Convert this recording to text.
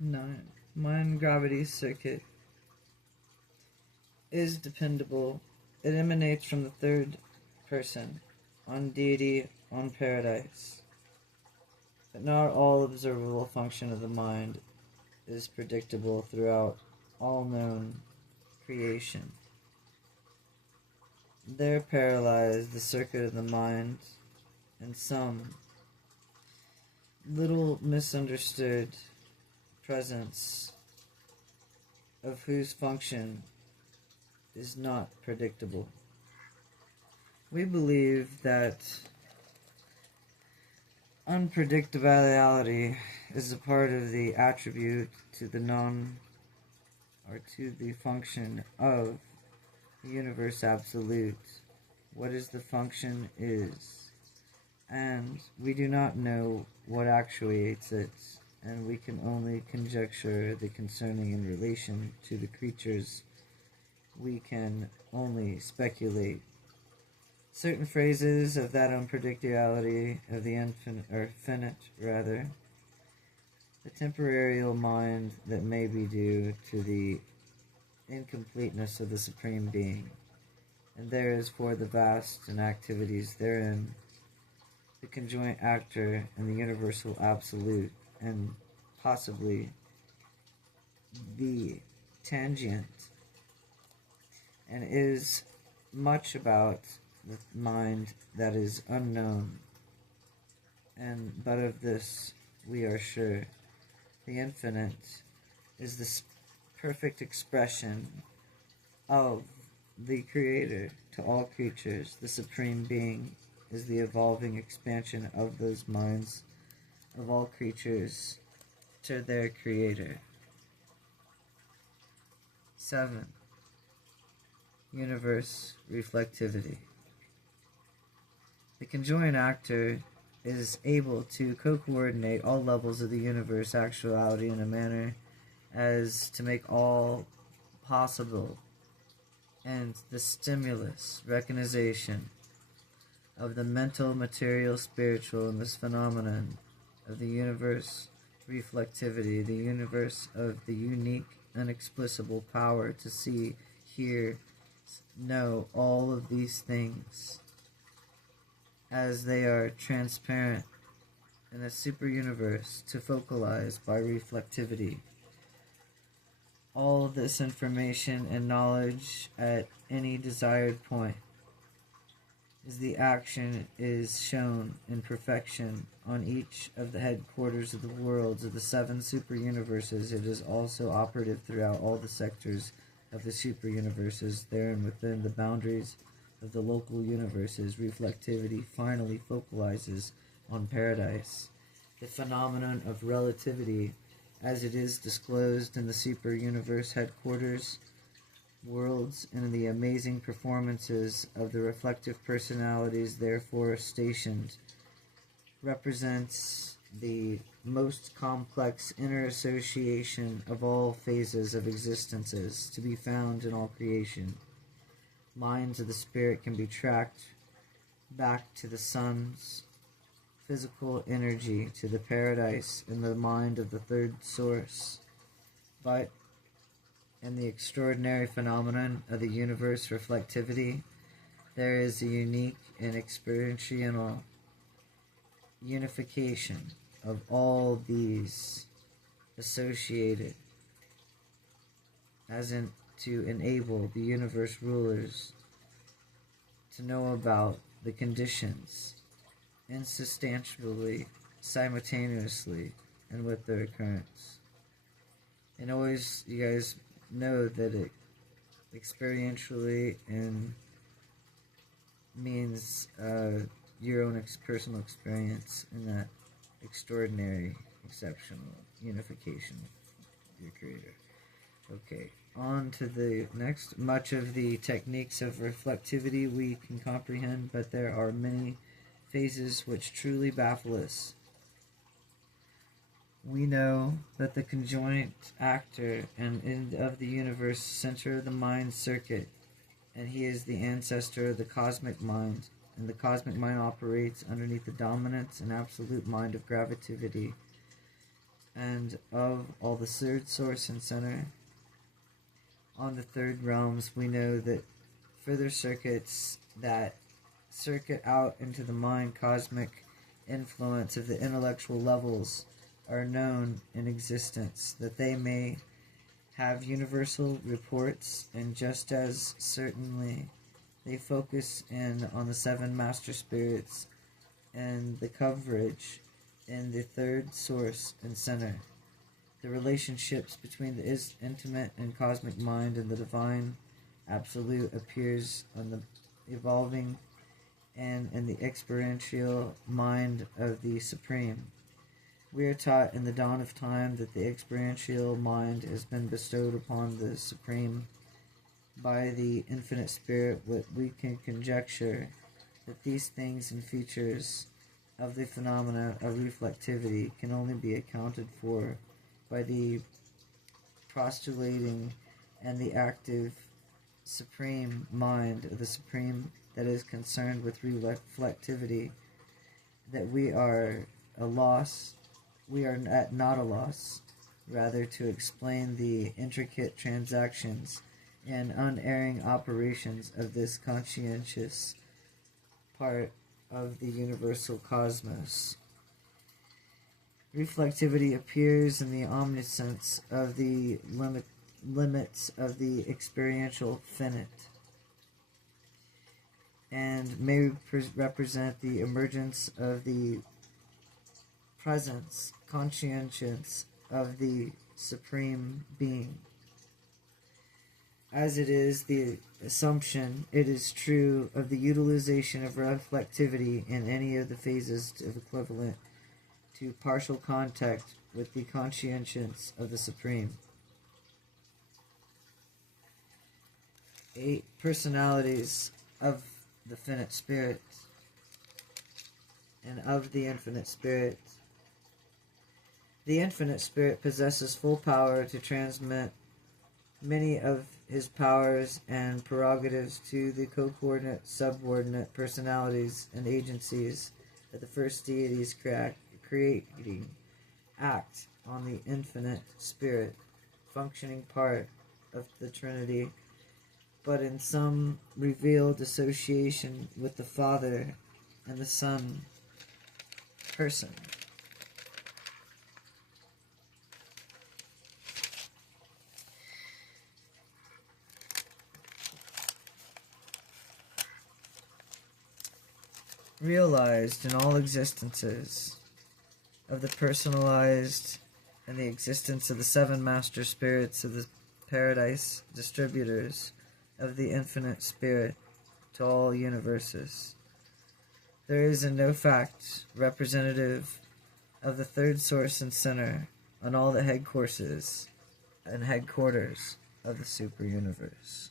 9. Mind gravity circuit is dependable. It emanates from the third person, on deity, on paradise. But not all observable function of the mind is predictable throughout all known creation. There paralyzed the circuit of the mind, and some little misunderstood presence of whose function is not predictable. We believe that unpredictability is a part of the attribute to the to the function of the universe absolute. What is the function is, and we do not know what actuates it, and we can only conjecture the concerning in relation to the creatures. We can only speculate. Certain phrases of that unpredictability of the finite, the temporal mind that may be due to the incompleteness of the Supreme Being, and there is for the vast and activities therein, the conjoint actor and the universal absolute, and possibly the tangent, and is much about the mind that is unknown, but of this we are sure. The infinite is the perfect expression of the Creator to all creatures. The Supreme Being is the evolving expansion of those minds of all creatures to their Creator. 7. Universe reflectivity. The conjoined actor is able to co-coordinate all levels of the universe actuality in a manner as to make all possible, and the stimulus, recognition of the mental, material, spiritual, and this phenomenon of the universe reflectivity, the universe of the unique, inexplicable power to see, hear, know all of these things as they are transparent in a super universe to focalize by reflectivity. All of this information and knowledge at any desired point as the action is shown in perfection on each of the headquarters of the worlds of the 7 super universes. It is also operative throughout all the sectors of the super universes, therein within the boundaries of the local universes. Reflectivity finally focalizes on paradise, the phenomenon of relativity as it is disclosed in the super universe headquarters worlds, and in the amazing performances of the reflective personalities therefore stationed, represents the most complex inner association of all phases of existences to be found in all creation. Minds of the spirit can be tracked back to the sun's physical energy, to the paradise in the mind of the third source. But in the extraordinary phenomenon of the universe reflectivity, there is a unique and experiential unification of all these associated, as in to enable the universe rulers to know about the conditions insubstantially, simultaneously, and with their occurrence. And always, you guys know that it experientially and means your own personal experience in that extraordinary, exceptional unification with your Creator. Okay, on to the next. Much of the techniques of reflectivity we can comprehend, but there are many phases which truly baffle us. We know that the conjoint actor and end of the universe center of the mind circuit, and he is the ancestor of the cosmic mind, and the cosmic mind operates underneath the dominance and absolute mind of gravity. and of all the third source and center. On the third realms, we know that further circuits that circuit out into the mind cosmic influence of the intellectual levels are known in existence, that they may have universal reports, and just as certainly they focus in on the seven master spirits and the coverage in the third source and center. The relationships between the intimate and cosmic mind and the divine absolute appears on the evolving and in the experiential mind of the Supreme. We are taught in the dawn of time that the experiential mind has been bestowed upon the Supreme by the Infinite Spirit. What we can conjecture that these things and features of the phenomena of reflectivity can only be accounted for by the postulating and the active Supreme mind of the Supreme that is concerned with reflectivity, that we are not a loss, rather to explain the intricate transactions and unerring operations of this conscientious part of the universal cosmos. Reflectivity appears in the omniscience of the limits of the experiential finite, and may represent the emergence of the presence conscientious of the Supreme Being. As it is the assumption, it is true, of the utilization of reflectivity in any of the phases of equivalent to partial contact with the conscientious of the Supreme. 8 personalities of the finite spirit and of the infinite spirit. The infinite spirit possesses full power to transmit many of his powers and prerogatives to the co-coordinate subordinate personalities and agencies that the first deities creating act on the infinite spirit, functioning part of the Trinity, but in some revealed association with the Father and the Son person. Realized in all existences of the personalized and the existence of the 7 master spirits of the paradise distributors of the infinite spirit to all universes. There is in no fact representative of the third source and center on all the headquarters of the super universe.